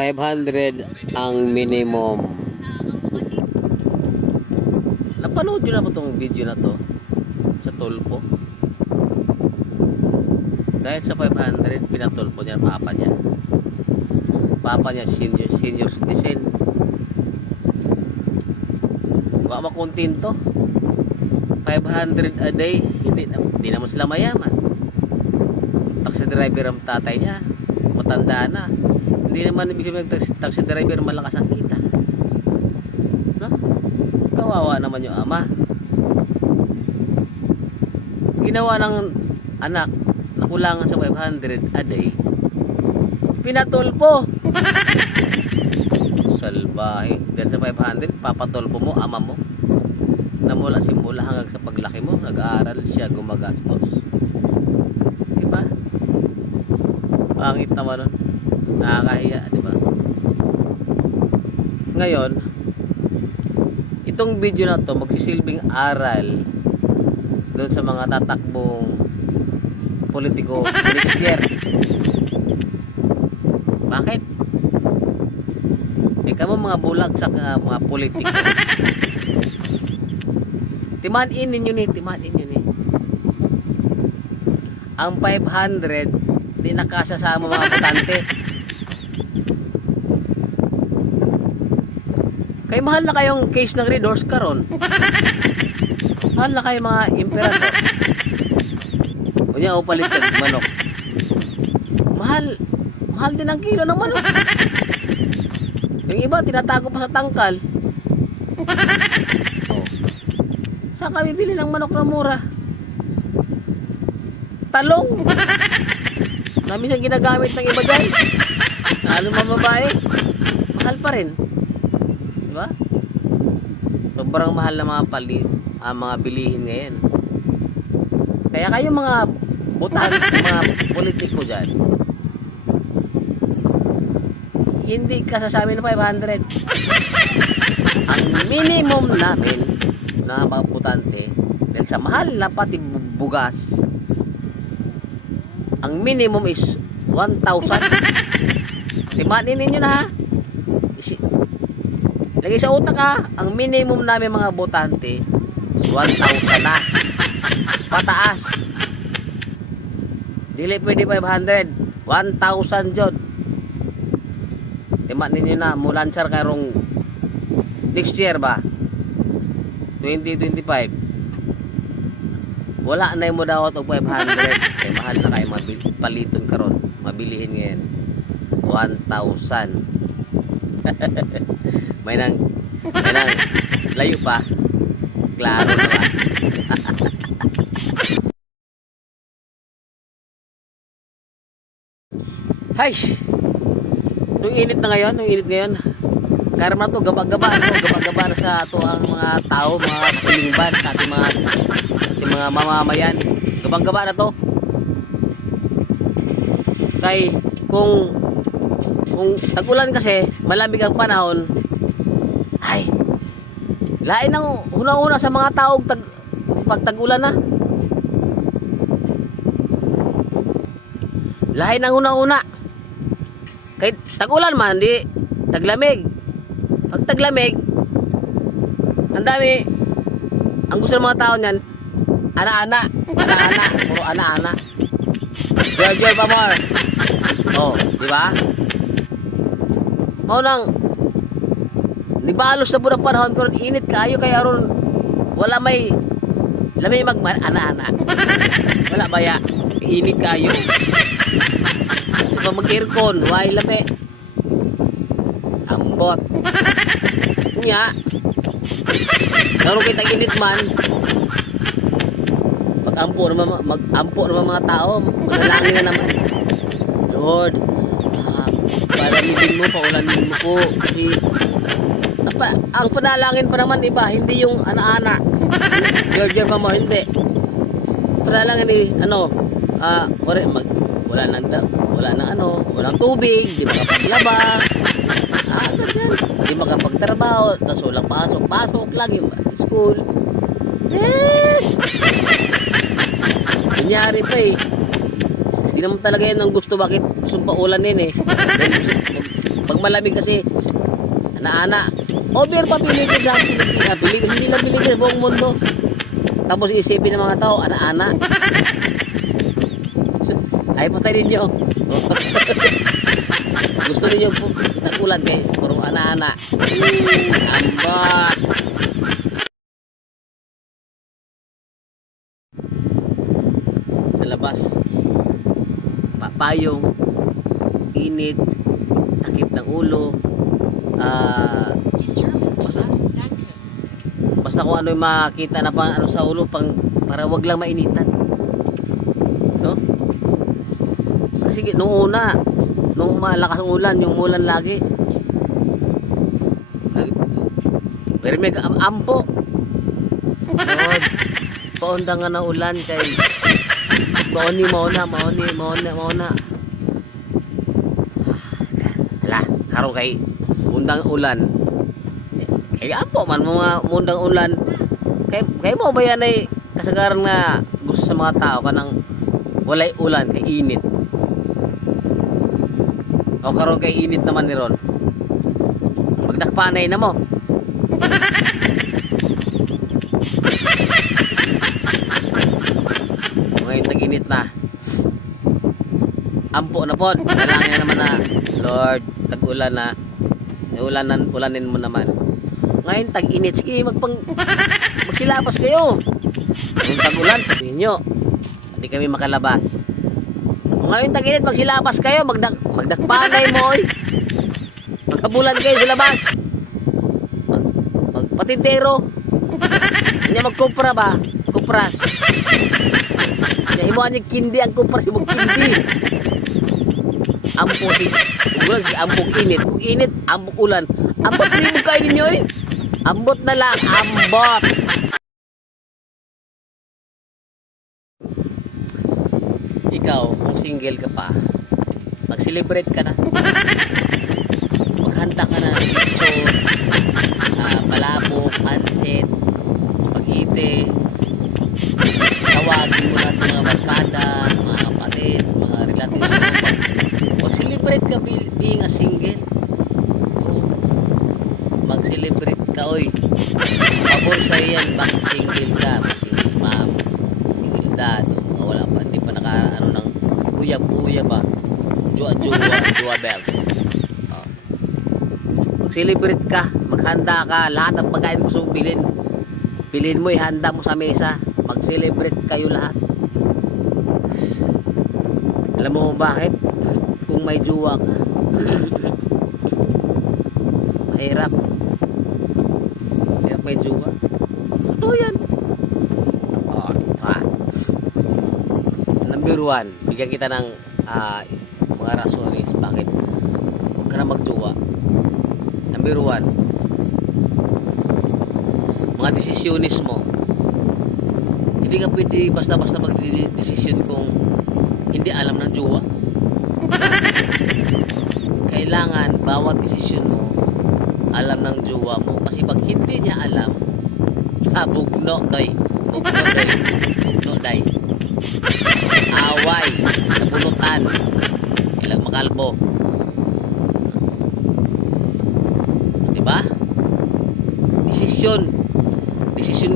500 ang minimum. Napanood nyo na ba itong video na to sa tulpo? Dahil sa 500 pinatulpo niya papa niya. Papa niya senior citizen. Baka makontento 500 a day. Hindi naman sila mayaman. Taxi driver ang tatay niya, matanda na. Hindi naman ibig sabihin taxi driver malakas ang kita, no? Kawawa naman yung ama. Ginawa ng anak na kulangan sa 500 a day, pinatulpo. Salbahe. Dahil sa 500 papatulpo mo ama mo na mula simula hanggang sa paglaki mo nag-aaral siya, gumagastos. Diba? Pangit naman nun. Nakakahiya, diba? Ngayon, itong video na to magsisilbing aral doon sa mga tatakbong politiko next year. Bakit? Ikaw mga bulag sa mga politiko. Timanin ninyo ni. Ang 500 di nakasasama mga botante. Kay mahal na kayong case ng Red Horse karon. Mahal na kayo mga emperador. Unya o palit ng manok. Mahal din ang kilo ng manok. Yung iba tinatago pa sa tangkal. Saan ka bibili ng manok na mura? Talong. Namin siyang ginagamit ng iba dyan. Lalo mga babae, mahal pa rin. Diba? Sobrang mahal na mga bilihin ngayon. Kaya kayo mga butan, mga politiko dyan, hindi kasasabi ng 500. Ang minimum namin na mga butante, dahil sa mahal na pati bugas, ang minimum is 1,000. Timanin ninyo na ha. Lagi sa utak ha, ang minimum namin mga botante is 1,000 na. Pataas. Dili pwede 500. 1,000 jod. Timanin ninyo na, mulansar karong next year ba? 2025. Wala na yung mo daw ito 500. Kaya mahal na kayo paliton karon. Mabilihin ngayon 1,000. may nang layo pa. Klaro naman. Hay! Nung init ngayon. Karma to, gaba-gaba na sa ato ang mga tao, mga katilingban, sa ating mga mamamayan. Gabang-gaba na to. Kay kung tag-ulan kasi, malamig ang panahon, ay lain ang una-una sa mga tao pag tag-ulan na. Lain ang una-una. Kay tag-ulan man, di taglamig. Pag taglamig, ang dami, ang gusto ng mga tao niyan, ana-ana, puro ana-ana. Joy pa more. Oh, di ba? Maunang nibalos na po ng panahon ko, init kayo kaya ron wala may lamay ana-ana. Wala baya, init kayo. Diba mag-aircon, why lame? Ambot. Nya. Karon kita init man. Mag-ampo naman mga tao, manalangin na naman. Lord, palamigin mo, paulanin mo po kasi ang panalangin pa naman iba, hindi yung ana-ana. George pa mo, hindi. Panalangin ni walang tubig, di makapaglaba, ganyan, di makapagtrabaho, tapos walang pasok lagi school. Yes! Kunyari pa Hindi naman talaga yan ang gusto, bakit gusto paulan din Pag Pag malamig kasi, ana-ana. Over pa Pilipinas sa Pilipinas. Hindi lang Pilipinas, buong mundo. Tapos isipin ng mga tao, ana-ana. Ay, patay ninyo. Gusto ninyo po tag-ulan kay puro ana-ana. Ambot. Sa labas, papayong, init, takip ng ulo, basta kung ano yung makita na pang ano sa ulo para wag lang mainitan, no? Kasi nung malakas ang ulan, yung ulan lagi pero may ampo paunda nga na ulan kay mauni hala karo kay undang ulan kay ampo man mga mundang ulan kay mo ba yan ay kasagaran nga gusto sa mga tao kanang walay ulan kay init o karon kay init naman ni ron magdakpanay na mo ngayon tag-init na ampo na po kailangan naman na Lord tag-ulan na ulanin mo naman ngayon tag-init sige magsilabas kayo kung tag-ulan sabihin nyo hindi kami makalabas ngayon tag-init magsilabas kayo magdakpanay mo maghabulan kayo sa labas magpatintero hindi magkupra ba kupras himuan niya kindi ang kupras mo kindi ampo si ulan si ambok init ambok ulan ambot rin kayo ninyo ambot na lang ambot ikaw kung single ka pa mag-celebrate ka na maghanda ka na palabok, pansit spaghetti tawagin mo natin mga barkada mga kapatid, mga relatives mag-celebrate ka being a single mag-celebrate ka pabor sa yan bakit single ka single mom, single dad wala pa, hindi pa naka ng buya pa jua bells mag-celebrate ka maghanda ka lahat ng pagkain gusto mong bilhin mo ihanda mo sa mesa mag-celebrate kayo lahat alam mo bakit kung may jowa ka mahirap may jowa ito yan number 1 bigyan kita ng mga rasones bakit huwag ka na magjowa number 1 mga desisyonis mo hindi ka pwede basta-basta mag-desisyon kung hindi alam ng jowa kailangan bawat desisyon mo alam ng jowa mo kasi pag hindi niya alam bugno day away nabulutan ilang makalbo diba decision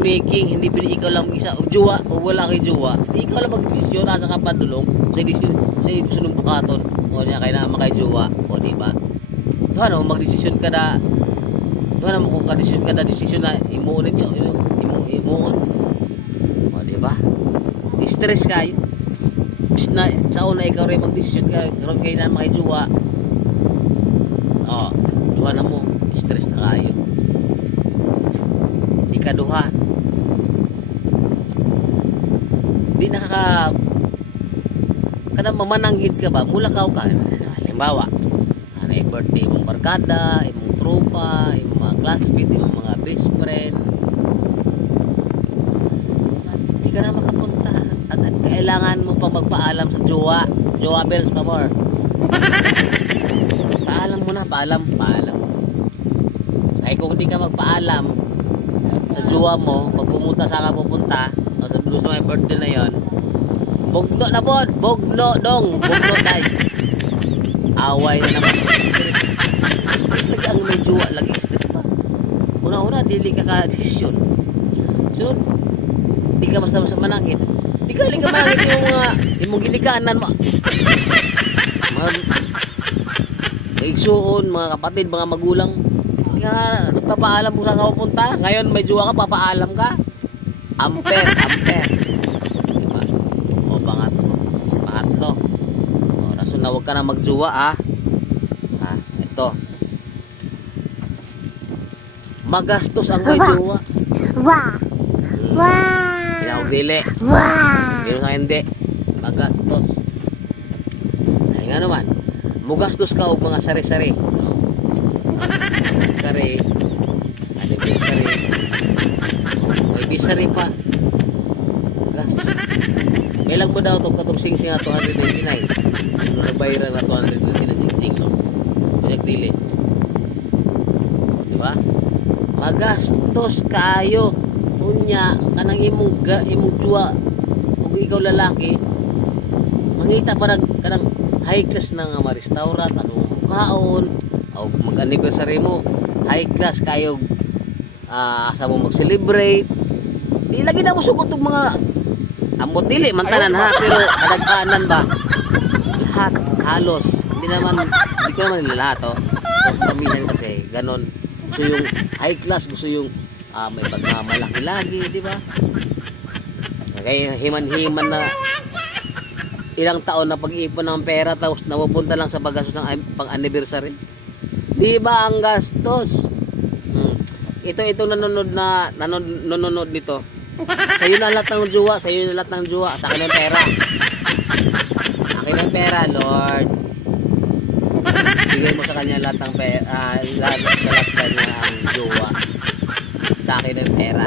making hindi pwede ikaw lang isa o jowa o wala kay jowa hindi ikaw lang mag-desisyon asa ka padulong sa gusto ng bukaton o niya kaya naman kay jowa o diba ito ano mag-desisyon ka na ito ano kung ka-desisyon ka na desisyon na imuunin nyo imuun o diba stress kayo na sa una ikaw rin mag-desisyon ka karoon kayo na kay jowa duha na mo stress na kayo ikaduha di kada mamananghid ka ba mulakaw ka halimbawa ano birthday mong barkada imong tropa imong mga classmate imong mga best friend di ka na makapunta agad kailangan mo pa magpaalam sa jowa bells pa more paalam mo na paalam ay kung di ka magpaalam sa jowa mo pag pumunta sa ka pupunta o sa may birthday na yon bugno na po bugno dong bugno day away na naman Stress lagi ang may jowa lagi, stress pa. Una-una, dili ka ka-desisyon. Sunod, di ka basta-basta manangit. Di ka manangit yung mga imong ginikanan mo. Mga kaigsuon, mga kapatid, mga magulang. Di ka nagpapaalam kung saan ka pupunta. Ngayon may jowa ka, papaalam ka. Ampere. Diba? O pangatlo. O, rason na huwag ka na magjowa ito. Magastos ang may jowa. Tinawag dili. Yung nga hindi. Magastos. Ay nga naman. Mugastos ka og mga sari-sari. No? Sari. Ano yung sari? May bisari pa. Magastos. May lang mo daw itong katong sing-sing na 299. Nagbayran na 299 sing-sing. No? Kaya dili. Diba? Magastos kayo. Unya kanang imong juwa ug ikaw lalaki mangita pa kanang high class na nga ma-restaurant ano kaon o mag-anniversary mo high class kayo asa mo mag-celebrate di lagi na mo sugot og mga amot dili man tanan ha pero kadaghanan ba lahat halos hindi ko naman lahat so pamilya kasi ganon gusto yung high class gusto yung may pagmamalaki lagi, di ba? Kaya himan-himan na ilang taon na pag-iipon ng pera tapos napupunta lang sa paggastos ng pang-anniversary. Di ba ang gastos? Ito nanonood nito. Sa iyo na lahat ng jowa, sa iyo na lahat ng jowa, sa akin ang pera. Akin ang pera, Lord. Bigay mo sa kanya lahat ng pera, lahat sa kanya ang jowa. Sa akin ang pera.